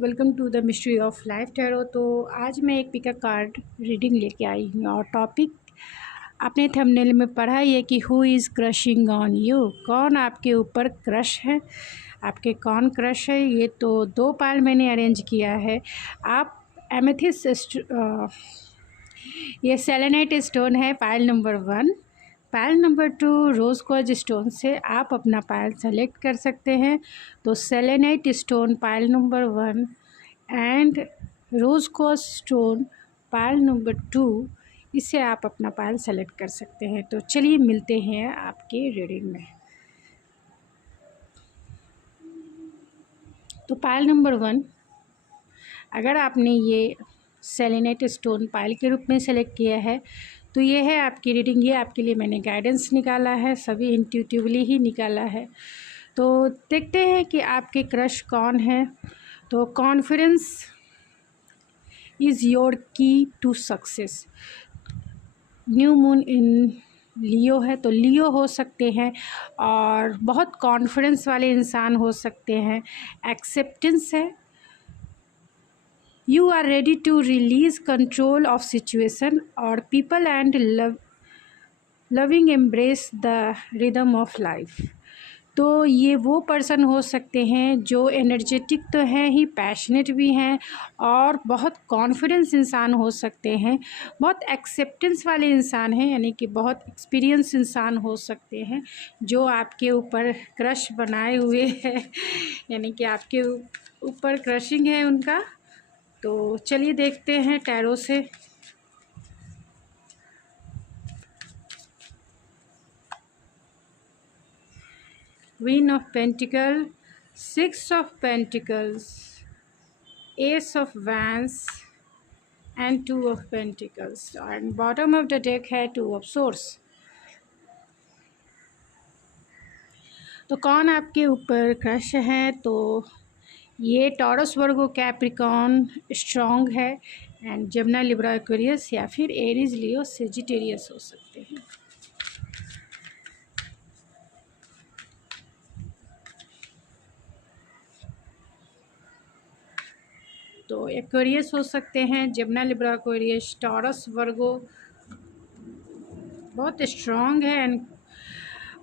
Welcome to the mystery of life tarot. तो आज मैं एक पिका कार्ड रीडिंग लेके आई हूँ और टॉपिक आपने थंबनेल में पढ़ा ही है कि who is crushing on you, कौन आपके ऊपर क्रश है, आपके कौन क्रश है। ये तो 2 पायल मैंने अरेंज किया है। आप एमेथिस्ट ये सेलेनाइट स्टोन है पायल नंबर 1। पायल नंबर 2 रोज़ क्वार्ट्ज स्टोन से आप अपना पायल सेलेक्ट कर सकते हैं। तो सेलेनाइट स्टोन पायल number 1 and rose quartz stone पायल नंबर 2, इससे आप अपना पायल सेलेक्ट कर सकते हैं। तो चलिए मिलते हैं आपके रीडिंग में। तो पायल नंबर 1, अगर आपने ये सेलेनाइट स्टोन पायल के रूप में सेलेक्ट किया है तो ये है आपकी रीडिंग। ये आपके लिए मैंने गाइडेंस निकाला है, सभी इंट्यूटिवली ही निकाला है। तो देखते हैं कि आपके क्रश कौन है। तो confidence is your key to success. New moon in Leo है, तो लियो हो सकते हैं और बहुत कॉन्फिडेंस वाले इंसान हो सकते हैं। एक्सेप्टेंस है, you are ready to release control of situation or people and loving embrace the rhythm of life। तो ये वो पर्सन हो सकते हैं जो एनर्जेटिक तो हैं ही, पैशनेट भी हैं और बहुत कॉन्फिडेंस इंसान हो सकते हैं। बहुत एक्सेप्टेंस वाले इंसान हैं, यानी कि बहुत एक्सपीरियंस इंसान हो सकते हैं जो आपके ऊपर क्रश बनाए हुए हैं, यानी कि आपके ऊपर क्रशिंग है उनका। तो चलिए देखते हैं टैरो से। Queen of pentacle, 6 of pentacles, S of vents and 2 of pentacles and bottom of the deck है 2 ऑफ सोर्स। तो कौन आपके ऊपर क्रश है? तो ये टॉरस, वर्गो, कैप्रिकॉन स्ट्रॉन्ग है एंड जमुना, लिब्रा, एक्वेरियस या फिर एरीज, लियो, सेजिटेरियस हो सकते हैं। तो एक्वेरियस हो सकते हैं, Gemini, Libra, Aquarius, Taurus, Virgo बहुत स्ट्रॉन्ग है and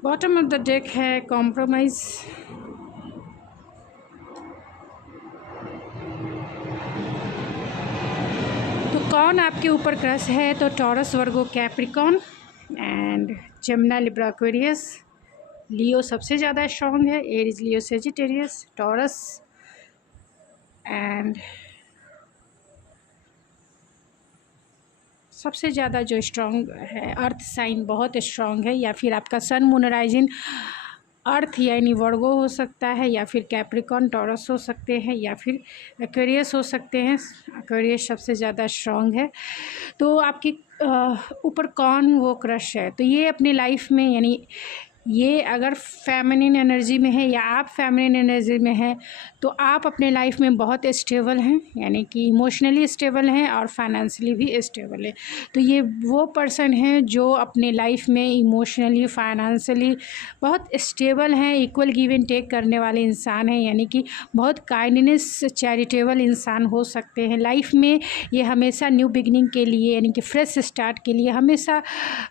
bottom of the deck है कॉम्प्रोमाइज़। कौन आपके ऊपर क्रश है? तो Taurus, Virgo, Capricorn and Gemini, Libra, Aquarius. Leo सबसे ज़्यादा स्ट्रॉन्ग है, Aries, Leo, Sagittarius, Taurus and सबसे ज़्यादा जो स्ट्रॉन्ग है अर्थ साइन बहुत स्ट्रॉन्ग है, या फिर आपका सन, मून, राइजिंग अर्थ यानी वर्गो हो सकता है, या फिर कैप्रिकॉन, टॉरस हो सकते हैं, या फिर एक्वेरियस हो सकते हैं। एक्वेरियस सबसे ज़्यादा स्ट्रॉन्ग है। तो आपके ऊपर कौन वो क्रश है? तो ये अपनी लाइफ में, यानी ये अगर फेमिनिन एनर्जी में है या आप फेमिनिन एनर्जी में हैं तो आप अपने लाइफ में बहुत स्टेबल हैं, यानी कि इमोशनली स्टेबल हैं और फाइनेंशियली भी स्टेबल है। तो ये वो पर्सन हैं जो अपने लाइफ में इमोशनली, फाइनेंशियली बहुत स्टेबल हैं, इक्वल गिव एंड टेक करने वाले इंसान हैं, यानी कि बहुत काइंडनेस, चैरिटेबल इंसान हो सकते हैं। लाइफ में ये हमेशा न्यू बिगनिंग के लिए, यानी कि फ्रेश स्टार्ट के लिए हमेशा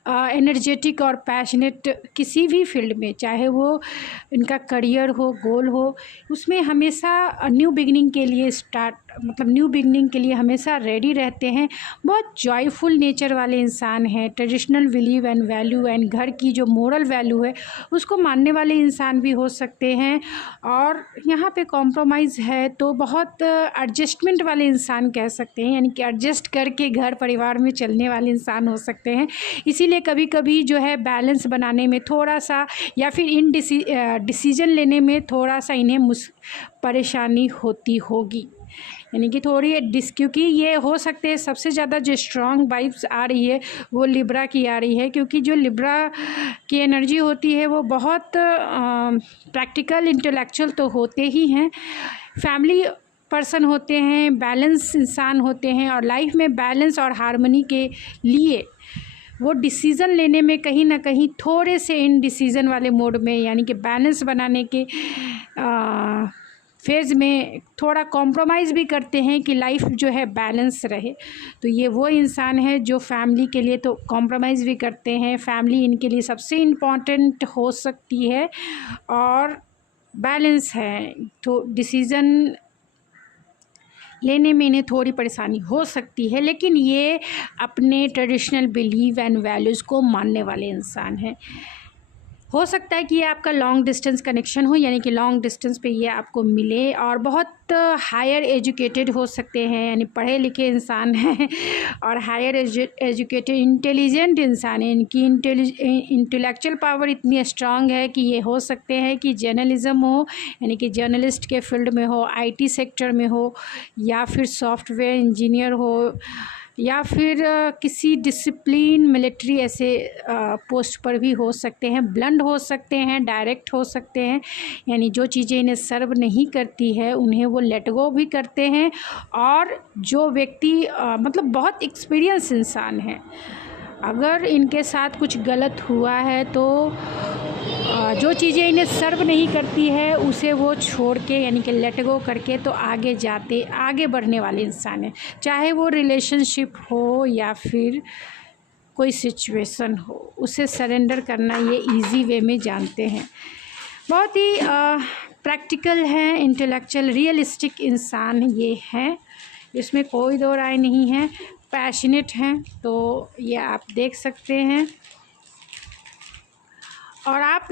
एनर्जेटिक और पैशनेट किसी भी फील्ड में, चाहे वो इनका करियर हो, गोल हो, उसमें हमेशा न्यू बिगनिंग के लिए न्यू बिगनिंग के लिए हमेशा रेडी रहते हैं। बहुत जॉयफुल नेचर वाले इंसान हैं। Traditional believe and value and घर की जो मोरल वैल्यू है उसको मानने वाले इंसान भी हो सकते हैं। और यहाँ पे कॉम्प्रोमाइज़ है तो बहुत एडजस्टमेंट वाले इंसान कह सकते हैं, यानी कि एडजस्ट करके घर परिवार में चलने वाले इंसान हो सकते हैं। इसीलिए कभी कभी जो है बैलेंस बनाने में थोड़ा सा, या फिर डिसीजन लेने में थोड़ा सा इन्हें परेशानी होती होगी, यानी कि थोड़ी क्योंकि ये हो सकते हैं सबसे ज़्यादा जो स्ट्रॉन्ग वाइब्स आ रही है वो लिब्रा की आ रही है, क्योंकि जो लिब्रा की एनर्जी होती है वो बहुत प्रैक्टिकल, इंटेलेक्चुअल तो होते ही हैं, फैमिली पर्सन होते हैं, बैलेंस इंसान होते हैं और लाइफ में बैलेंस और हार्मनी के लिए वो डिसीज़न लेने में कहीं ना कहीं थोड़े से इन डिसीज़न वाले मोड में, यानी कि बैलेंस बनाने के फेज़ में थोड़ा कॉम्प्रोमाइज़ भी करते हैं कि लाइफ जो है बैलेंस रहे। तो ये वो इंसान है जो फैमिली के लिए तो कॉम्प्रोमाइज़ भी करते हैं, फैमिली इनके लिए सबसे इम्पॉर्टेंट हो सकती है और बैलेंस है। तो डिसीज़न लेने में इन्हें थोड़ी परेशानी हो सकती है, लेकिन ये अपने ट्रेडिशनल बिलीव एंड वैल्यूज़ को मानने वाले इंसान हैं। हो सकता है कि ये आपका लॉन्ग डिस्टेंस कनेक्शन हो, यानी कि लॉन्ग डिस्टेंस पे ये आपको मिले, और बहुत हायर एजुकेटेड हो सकते हैं, यानी पढ़े लिखे इंसान हैं और हायर एजुकेटेड इंटेलिजेंट इंसान हैं। इनकी इंटेलेक्चुअल पावर इतनी स्ट्रांग है कि ये हो सकते हैं कि जर्नलिज़म हो, यानी कि जर्नलिस्ट के फील्ड में हो, आईटी सेक्टर में हो, या फिर सॉफ्टवेयर इंजीनियर हो, या फिर किसी डिसिप्लिन मिलिट्री ऐसे पोस्ट पर भी हो सकते हैं। ब्लंड हो सकते हैं, डायरेक्ट हो सकते हैं, यानी जो चीज़ें इन्हें सर्व नहीं करती है उन्हें वो लेट गो भी करते हैं। और जो व्यक्ति मतलब बहुत एक्सपीरियंस इंसान है, अगर इनके साथ कुछ गलत हुआ है तो जो चीज़ें इन्हें सर्व नहीं करती है उसे वो छोड़ के, यानी कि लेट गो करके तो आगे बढ़ने वाले इंसान हैं। चाहे वो रिलेशनशिप हो या फिर कोई सिचुएशन हो, उसे सरेंडर करना ये इजी वे में जानते हैं। बहुत ही प्रैक्टिकल हैं, इंटेलेक्चुअल रियलिस्टिक इंसान ये हैं, इसमें कोई दो राय नहीं है। पैशनेट हैं, तो ये आप देख सकते हैं। और आप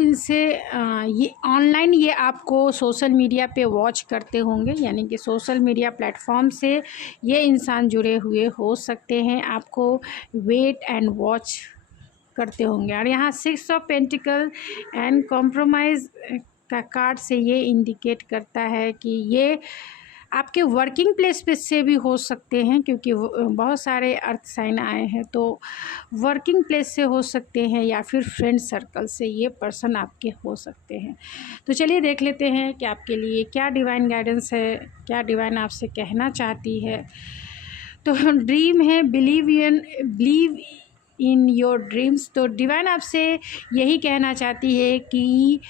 इनसे ये ऑनलाइन ये आपको सोशल मीडिया पे वॉच करते होंगे, यानी कि सोशल मीडिया प्लेटफॉर्म से ये इंसान जुड़े हुए हो सकते हैं, आपको वेट एंड वॉच करते होंगे। और यहाँ 6 ऑफ पेंटिकल एंड कॉम्प्रोमाइज़ का कार्ड से ये इंडिकेट करता है कि ये आपके वर्किंग प्लेस पे से भी हो सकते हैं, क्योंकि बहुत सारे अर्थ साइन आए हैं, तो वर्किंग प्लेस से हो सकते हैं या फिर फ्रेंड सर्कल से ये पर्सन आपके हो सकते हैं। तो चलिए देख लेते हैं कि आपके लिए क्या डिवाइन गाइडेंस है, क्या डिवाइन आपसे कहना चाहती है। तो ड्रीम है, बिलीव इन योर ड्रीम्स। तो डिवाइन आपसे यही कहना चाहती है कि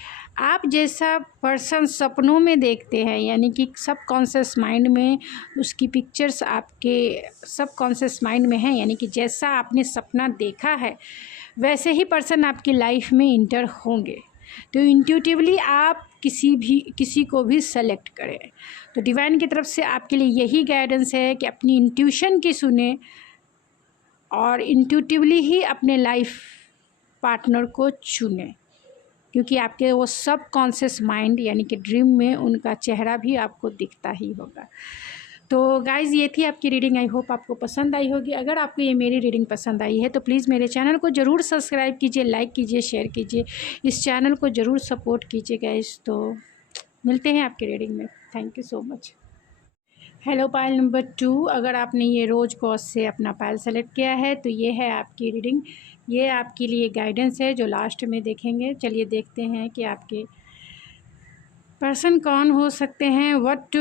आप जैसा पर्सन सपनों में देखते हैं, यानी कि सब कॉन्शियस माइंड में उसकी पिक्चर्स आपके सब कॉन्शियस माइंड में है, यानी कि जैसा आपने सपना देखा है वैसे ही पर्सन आपकी लाइफ में इंटर होंगे। तो इंट्यूटिवली आप किसी को भी सेलेक्ट करें। तो डिवाइन की तरफ से आपके लिए यही गाइडेंस है कि अपनी इंट्यूशन की सुने और इंट्यूटिवली ही अपने लाइफ पार्टनर को चुने, क्योंकि आपके वो सब कॉन्शियस माइंड यानी कि ड्रीम में उनका चेहरा भी आपको दिखता ही होगा। तो गाइज़ ये थी आपकी रीडिंग, आई होप आपको पसंद आई होगी। अगर आपको ये मेरी रीडिंग पसंद आई है तो प्लीज़ मेरे चैनल को ज़रूर सब्सक्राइब कीजिए, लाइक कीजिए, शेयर कीजिए, इस चैनल को ज़रूर सपोर्ट कीजिए गाइज़। तो मिलते हैं आपकी रीडिंग में। Thank you so much. Hello Payal number 2, अगर आपने ये रोज़ गॉस से अपना पायल सेलेक्ट किया है तो ये है आपकी रीडिंग, ये आपके लिए गाइडेंस है जो लास्ट में देखेंगे। चलिए देखते हैं कि आपके पर्सन कौन हो सकते हैं। What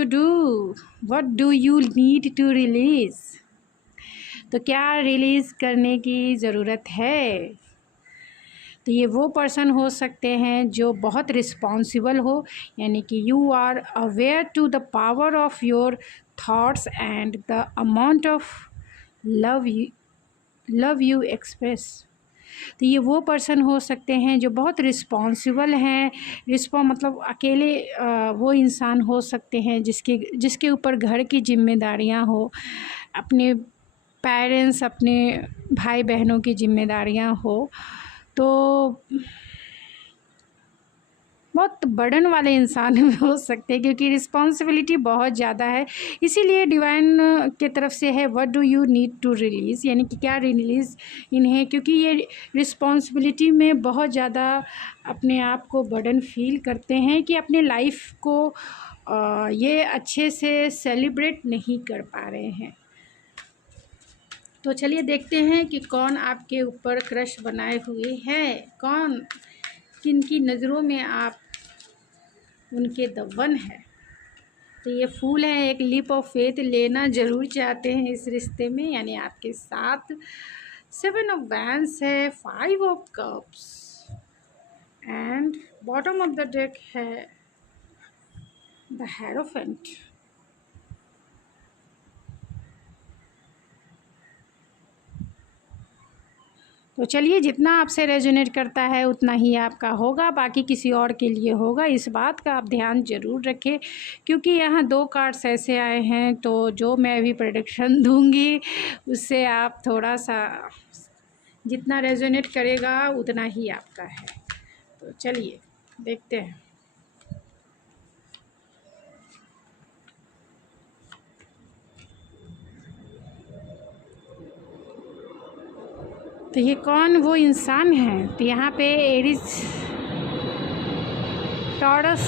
do you need to release. तो क्या रिलीज़ करने की ज़रूरत है। तो ये वो पर्सन हो सकते हैं जो बहुत रिस्पॉन्सिबल हो, यानी कि you are aware to the power of your thoughts and the amount of love you express. तो ये वो पर्सन हो सकते हैं जो बहुत रिस्पॉन्सिबल हैं। मतलब अकेले वो इंसान हो सकते हैं जिसके ऊपर घर की जिम्मेदारियां हो, अपने पेरेंट्स, अपने भाई बहनों की जिम्मेदारियां हो। तो बहुत बर्डन वाले इंसान हो सकते हैं, क्योंकि रिस्पॉन्सिबिलिटी बहुत ज़्यादा है। इसीलिए डिवाइन के तरफ से है what do you need to release, यानी कि क्या रिलीज़ इन्हें, क्योंकि ये रिस्पॉन्सिबिलिटी में बहुत ज़्यादा अपने आप को बर्डन फील करते हैं कि अपने लाइफ को ये अच्छे से सेलिब्रेट नहीं कर पा रहे हैं। तो चलिए देखते हैं कि कौन आपके ऊपर क्रश बनाए हुए हैं, कौन किनकी नज़रों में आप उनके द वन है। तो ये फूल है, एक लीप ऑफ फेथ लेना ज़रूर चाहते हैं इस रिश्ते में, यानी आपके साथ। 7 ऑफ वैंड्स है, 5 of cups and bottom of the deck है द हेरोफेंट। तो चलिए, जितना आपसे रेजोनेट करता है उतना ही आपका होगा, बाकी किसी और के लिए होगा। इस बात का आप ध्यान ज़रूर रखें, क्योंकि यहाँ 2 कार्ड्स ऐसे आए हैं, तो जो मैं अभी प्रेडिक्शन दूँगी उससे आप थोड़ा सा, जितना रेजोनेट करेगा उतना ही आपका है। तो चलिए देखते हैं। तो ये कौन वो इंसान है? तो यहाँ पे एरीज, टॉरस,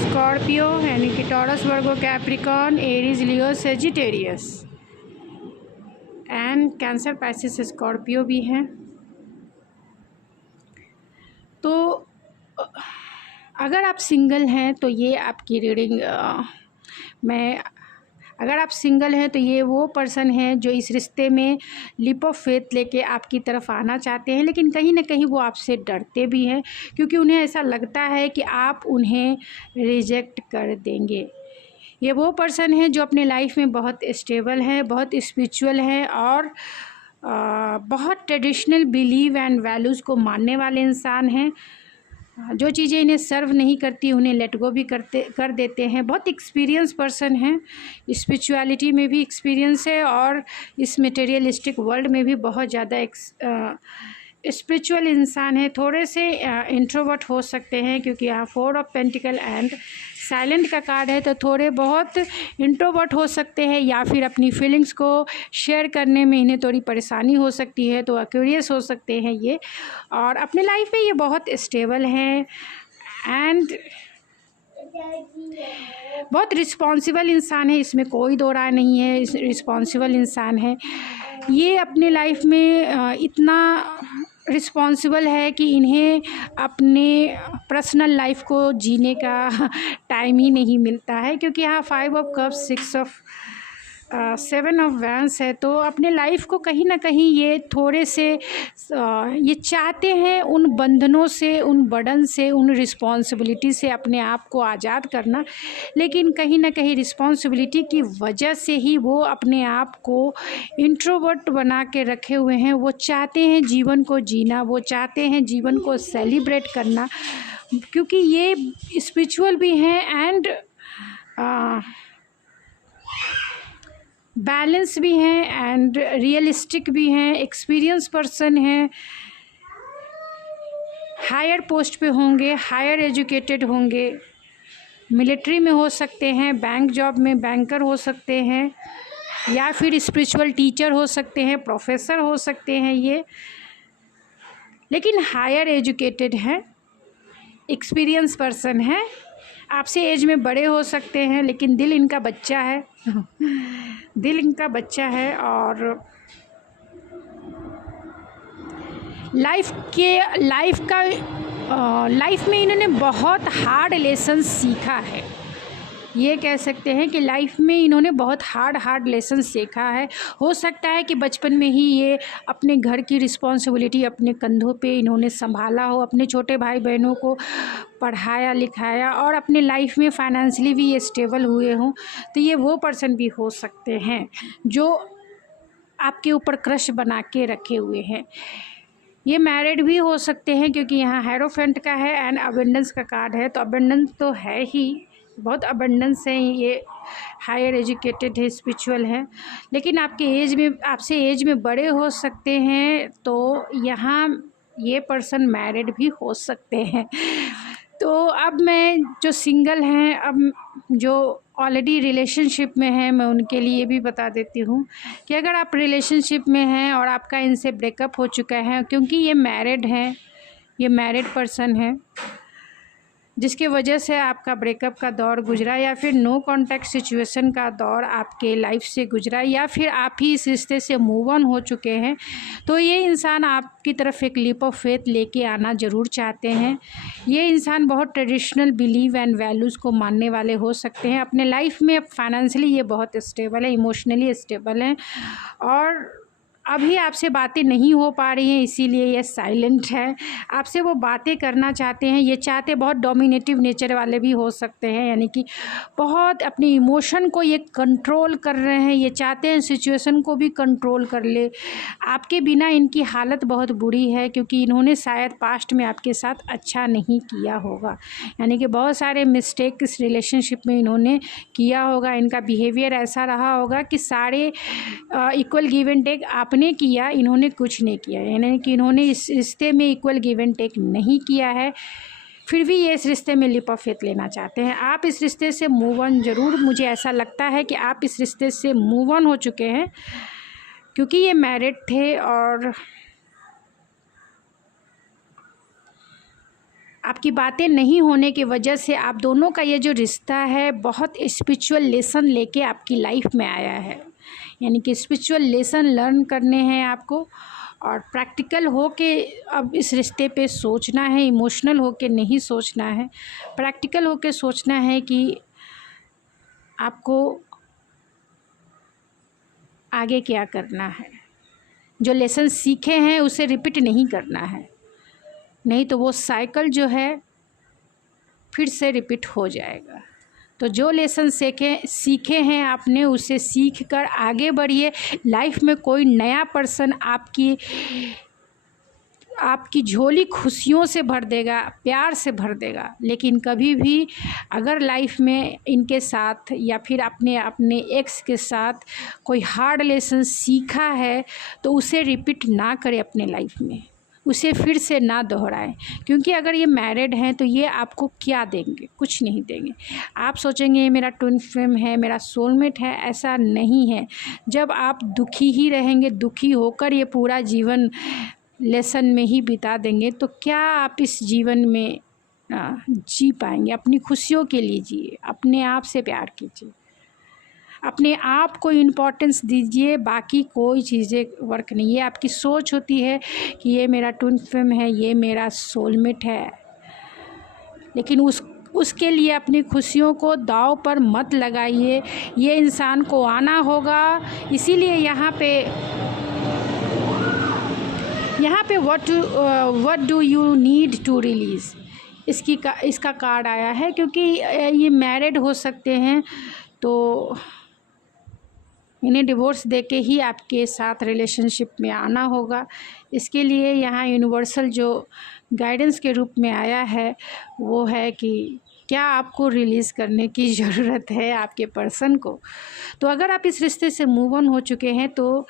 स्कॉर्पियो यानी कि taurus, Virgo, Capricorn, Aries, Leo, Sagittarius and cancer, Pisces, Scorpio भी हैं। तो अगर आप सिंगल हैं तो ये आपकी रीडिंग अगर आप सिंगल हैं तो ये वो पर्सन है जो इस रिश्ते में लिप ऑफ फेथ लेके आपकी तरफ आना चाहते हैं, लेकिन कहीं ना कहीं वो आपसे डरते भी हैं, क्योंकि उन्हें ऐसा लगता है कि आप उन्हें रिजेक्ट कर देंगे। ये वो पर्सन है जो अपने लाइफ में बहुत स्टेबल है, बहुत स्पिरिचुअल है और बहुत ट्रेडिशनल बिलीव एंड वैल्यूज़ को मानने वाले इंसान हैं। जो चीज़ें इन्हें सर्व नहीं करती उन्हें लेट गो भी कर देते हैं। बहुत एक्सपीरियंस पर्सन हैं, स्पिरिचुअलिटी में भी एक्सपीरियंस है और इस मटेरियलिस्टिक वर्ल्ड में भी बहुत ज़्यादा स्पिरिचुअल इंसान है। थोड़े से इंट्रोवर्ट हो सकते हैं, क्योंकि यहाँ 4 ऑफ पेंटिकल एंड साइलेंट का कार्ड है, तो थोड़े बहुत इंट्रोवर्ट हो सकते हैं या फिर अपनी फीलिंग्स को शेयर करने में इन्हें थोड़ी परेशानी हो सकती है, तो क्यूरियस हो सकते हैं ये। और अपने लाइफ में ये बहुत स्टेबल हैं एंड बहुत रिस्पॉन्सिबल इंसान है, इसमें कोई दो राय नहीं है। रिस्पॉन्सिबल इंसान है ये, अपने लाइफ में इतना रिस्पॉन्सिबल है कि इन्हें अपने पर्सनल लाइफ को जीने का टाइम ही नहीं मिलता है, क्योंकि यहाँ 5 of cups, 6 of 7 of vents है। तो अपने लाइफ को कहीं ना कहीं ये थोड़े से ये चाहते हैं उन बंधनों से, उन बर्डन से, उन रिस्पॉन्सिबिलिटी से अपने आप को आज़ाद करना, लेकिन कहीं ना कहीं रिस्पॉन्सिबिलिटी की वजह से ही वो अपने आप को इंट्रोवर्ट बना के रखे हुए हैं। वो चाहते हैं जीवन को जीना, वो चाहते हैं जीवन को सेलिब्रेट करना, क्योंकि ये स्पिरिचुअल भी हैं एंड बैलेंस भी हैं एंड रियलिस्टिक भी हैं, एक्सपीरियंस पर्सन हैं, हायर पोस्ट पे होंगे, हायर एजुकेटेड होंगे, मिलिट्री में हो सकते हैं, बैंक जॉब में बैंकर हो सकते हैं, या फिर स्पिरिचुअल टीचर हो सकते हैं, प्रोफेसर हो सकते हैं ये, लेकिन हायर एजुकेटेड हैं, एक्सपीरियंस पर्सन है। आपसे एज में बड़े हो सकते हैं, लेकिन दिल इनका बच्चा है दिल इनका बच्चा है और लाइफ में इन्होंने बहुत हार्ड लेसन सीखा है। ये कह सकते हैं कि लाइफ में इन्होंने बहुत हार्ड लेसन सीखा है। हो सकता है कि बचपन में ही ये अपने घर की रिस्पॉन्सिबिलिटी अपने कंधों पे इन्होंने संभाला हो, अपने छोटे भाई बहनों को पढ़ाया लिखाया और अपने लाइफ में फाइनेंशियली भी ये स्टेबल हुए हों। तो ये वो पर्सन भी हो सकते हैं जो आपके ऊपर क्रश बना के रखे हुए हैं। ये मैरिड भी हो सकते हैं, क्योंकि यहाँ हेरोफेंट का है एंड अबेंडेंस का कार्ड है, तो अबेंडेंस तो है ही, बहुत अबेंडेंस है। ये हायर एजुकेटेड है, स्पिरिचुअल है, लेकिन आपसे एज में बड़े हो सकते हैं। तो यहाँ ये पर्सन मैरिड भी हो सकते हैं। तो अब मैं जो सिंगल हैं, अब जो ऑलरेडी रिलेशनशिप में हैं, मैं उनके लिए भी बता देती हूँ कि अगर आप रिलेशनशिप में हैं और आपका इनसे ब्रेकअप हो चुका है, क्योंकि ये मैरिड हैं, ये मैरिड पर्सन है, जिसके वजह से आपका ब्रेकअप का दौर गुजरा या फिर नो कांटेक्ट सिचुएशन का दौर आपके लाइफ से गुजरा, या फिर आप ही इस रिश्ते से मूव ऑन हो चुके हैं, तो ये इंसान आपकी तरफ एक लीप ऑफ फेथ लेके आना ज़रूर चाहते हैं। ये इंसान बहुत ट्रेडिशनल बिलीव एंड वैल्यूज़ को मानने वाले हो सकते हैं। अपने लाइफ में अब फाइनेंशियली ये बहुत स्टेबल है, इमोशनली स्टेबल हैं और अभी आपसे बातें नहीं हो पा रही हैं, इसीलिए ये साइलेंट है। आपसे वो बातें करना चाहते हैं, ये चाहते बहुत डोमिनेटिव नेचर वाले भी हो सकते हैं, यानी कि बहुत अपने इमोशन को ये कंट्रोल कर रहे हैं, ये चाहते हैं सिचुएशन को भी कंट्रोल कर ले। आपके बिना इनकी हालत बहुत बुरी है, क्योंकि इन्होंने शायद पास्ट में आपके साथ अच्छा नहीं किया होगा, यानी कि बहुत सारे मिस्टेक इस रिलेशनशिप में इन्होंने किया होगा। इनका बिहेवियर ऐसा रहा होगा कि सारे इक्वल गिव एंड टेक आपने किया, इन्होंने कुछ नहीं किया, यानी कि इन्होंने इस रिश्ते में इक्वल गिव एंड टेक नहीं किया है, फिर भी ये इस रिश्ते में लीप ऑफ फेथ लेना चाहते हैं। आप इस रिश्ते से मूव ऑन ज़रूर, मुझे ऐसा लगता है कि आप इस रिश्ते से मूव ऑन हो चुके हैं, क्योंकि ये मैरिड थे और आपकी बातें नहीं होने की वजह से आप दोनों का ये जो रिश्ता है बहुत स्पिरिचुअल लेसन लेके आपकी लाइफ में आया है, यानी कि स्पिरिचुअल लेसन लर्न करने हैं आपको, और प्रैक्टिकल हो के अब इस रिश्ते पे सोचना है, इमोशनल हो के नहीं सोचना है, प्रैक्टिकल हो के सोचना है कि आपको आगे क्या करना है। जो लेसन सीखे हैं उसे रिपीट नहीं करना है, नहीं तो वो साइकिल जो है फिर से रिपीट हो जाएगा। तो जो लेसन सीखे हैं आपने, उसे सीख कर आगे बढ़िए। लाइफ में कोई नया पर्सन आपकी झोली खुशियों से भर देगा, प्यार से भर देगा, लेकिन कभी भी अगर लाइफ में इनके साथ या फिर अपने एक्स के साथ कोई हार्ड लेसन सीखा है तो उसे रिपीट ना करें अपने लाइफ में, उसे फिर से ना दोहराएं, क्योंकि अगर ये मैरिड हैं तो ये आपको क्या देंगे, कुछ नहीं देंगे। आप सोचेंगे ये मेरा ट्विन फ्लेम है, मेरा सोलमेट है, ऐसा नहीं है। जब आप दुखी ही रहेंगे, दुखी होकर ये पूरा जीवन लेसन में ही बिता देंगे, तो क्या आप इस जीवन में जी पाएंगे। अपनी खुशियों के लिए जिए, अपने आप से प्यार कीजिए, अपने आप को इम्पोर्टेंस दीजिए, बाकी कोई चीज़ें वर्क नहीं। ये आपकी सोच होती है कि ये मेरा ट्विन फ्लेम है, ये मेरा सोलमेट है, लेकिन उसके लिए अपनी खुशियों को दांव पर मत लगाइए। ये इंसान को आना होगा, इसीलिए यहाँ पे what do you need to release इसका कार्ड आया है, क्योंकि ये मैरिड हो सकते हैं, तो इन्हें डिवोर्स देके ही आपके साथ रिलेशनशिप में आना होगा। इसके लिए यहाँ यूनिवर्सल जो गाइडेंस के रूप में आया है वो है कि क्या आपको रिलीज़ करने की ज़रूरत है आपके पर्सन को। तो अगर आप इस रिश्ते से मूव ऑन हो चुके हैं तो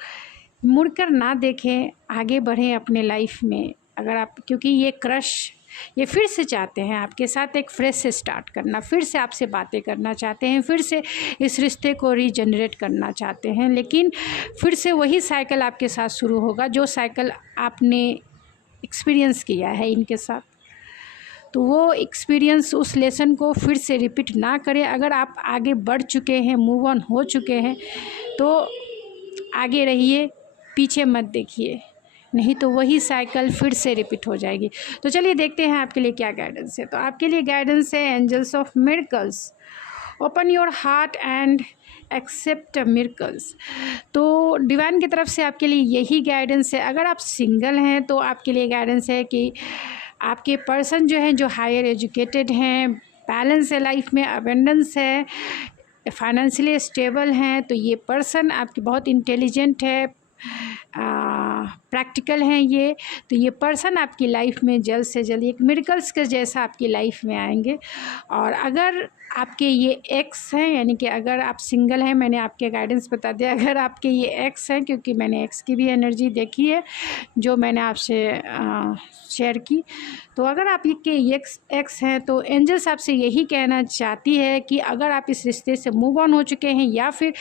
मुड़कर ना देखें, आगे बढ़ें अपने लाइफ में। अगर आप, क्योंकि ये फिर से चाहते हैं आपके साथ एक फ्रेश से स्टार्ट करना, फिर से आपसे बातें करना चाहते हैं, फिर से इस रिश्ते को रीजनरेट करना चाहते हैं, लेकिन फिर से वही साइकिल आपके साथ शुरू होगा जो साइकिल आपने एक्सपीरियंस किया है इनके साथ। तो वो एक्सपीरियंस, उस लेसन को फिर से रिपीट ना करें। अगर आप आगे बढ़ चुके हैं, मूव ऑन हो चुके हैं, तो आगे रहिए, पीछे मत देखिए, नहीं तो वही साइकिल फिर से रिपीट हो जाएगी। तो चलिए देखते हैं आपके लिए क्या गाइडेंस है। तो आपके लिए गाइडेंस है angels of miracles, open your heart and accept miracles. तो डिवाइन की तरफ से आपके लिए यही गाइडेंस है। अगर आप सिंगल हैं तो आपके लिए गाइडेंस है कि आपके पर्सन जो हैं, जो हायर एजुकेटेड हैं, बैलेंस है लाइफ में, अबेंडेंस है, फाइनेंशियली स्टेबल हैं, तो ये पर्सन आपकी बहुत इंटेलिजेंट है, प्रैक्टिकल हैं ये, तो ये पर्सन आपकी लाइफ में जल्द से जल्द एक मिरेकल्स के जैसा आपकी लाइफ में आएंगे। और अगर आपके ये एक्स हैं, यानी कि अगर आप सिंगल हैं, मैंने आपके गाइडेंस बता दिया, अगर आपके ये एक्स हैं, क्योंकि मैंने एक्स की भी एनर्जी देखी है जो मैंने आपसे शेयर की, तो अगर आप ये एक्स हैं तो एंजल्स आपसे यही कहना चाहती है कि अगर आप इस रिश्ते से मूव ऑन हो चुके हैं या फिर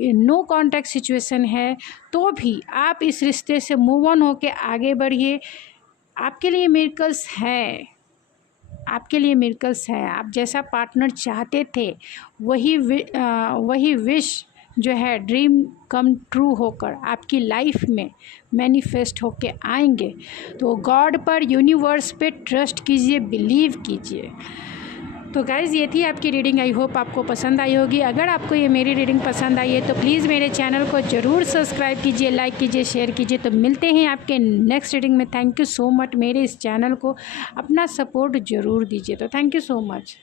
नो कॉन्टैक्ट सिचुएशन है, तो भी आप इस रिश्ते से मूव ऑन होकर आगे बढ़िए। आपके लिए मिरेकल्स है, आपके लिए मिरेकल्स है। आप जैसा पार्टनर चाहते थे वही विश जो है, ड्रीम कम ट्रू होकर आपकी लाइफ में मैनिफेस्ट होके आएंगे। तो गॉड पर, यूनिवर्स पे ट्रस्ट कीजिए, बिलीव कीजिए। तो गाइज़ ये थी आपकी रीडिंग। आई होप आपको पसंद आई होगी। अगर आपको ये मेरी रीडिंग पसंद आई है तो प्लीज़ मेरे चैनल को ज़रूर सब्सक्राइब कीजिए, लाइक कीजिए, शेयर कीजिए। तो मिलते हैं आपके नेक्स्ट रीडिंग में। Thank you so much. मेरे इस चैनल को अपना सपोर्ट ज़रूर दीजिए। तो थैंक यू सो मच।